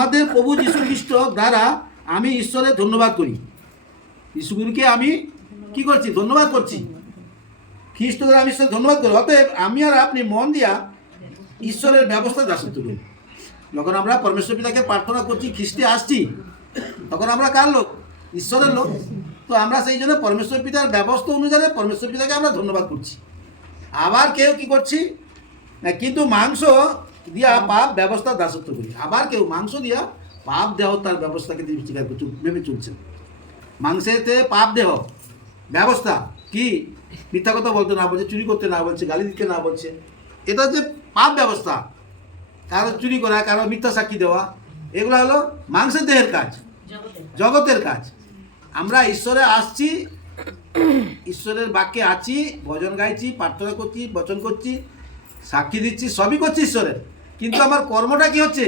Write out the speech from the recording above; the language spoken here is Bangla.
আমাদের প্রভু যীশু খ্রিস্ট দ্বারা আমি ঈশ্বরের ধন্যবাদ করি। যীশুগুরুকে আমি কি করছি? ধন্যবাদ করছি। খ্রিস্ট দ্বারা আমি ঈশ্বরের ধন্যবাদ করি। অতএব আমি আর আপনি মন দিয়া ঈশ্বরের ব্যবস্থা দাসত্ব করি। যখন আমরা পরমেশ্বর পিতাকে প্রার্থনা করছি, খ্রিস্টে আসছি, তখন আমরা কার লোক? ঈশ্বরের লোক। তো আমরা সেই জন্য পরমেশ্বর পিতার ব্যবস্থা অনুযায়ী পরমেশ্বর পিতাকে আমরা ধন্যবাদ করছি। আবার কেউ কি করছি না, কিন্তু মাংস দিয়া পাপ ব্যবস্থা দাসত্ব করি। আবার কেউ মাংস দিয়া পাপ দেহ তার ব্যবস্থাকে তিনি স্বীকার করছে, ভেবে চলছেন। মাংসেতে পাপ দেহ ব্যবস্থা কি? মিথ্যা কথা বলতে না বলছে, চুরি করতে না বলছে, গালি দিতে না বলছে, এটা হচ্ছে পাপ ব্যবস্থা। কারো চুরি করা, কারো মিথ্যা সাক্ষী দেওয়া, এগুলো হলো মাংসের দেহের কাজ, জগতের কাজ। আমরা ঈশ্বরে আসছি, ঈশ্বরের বাক্যে আছি, ভজন গাইছি, প্রার্থনা করছি, বচন করছি, সাক্ষী দিচ্ছি, সবই করছি ঈশ্বরের। কিন্তু আমার কর্মটা কি হচ্ছে?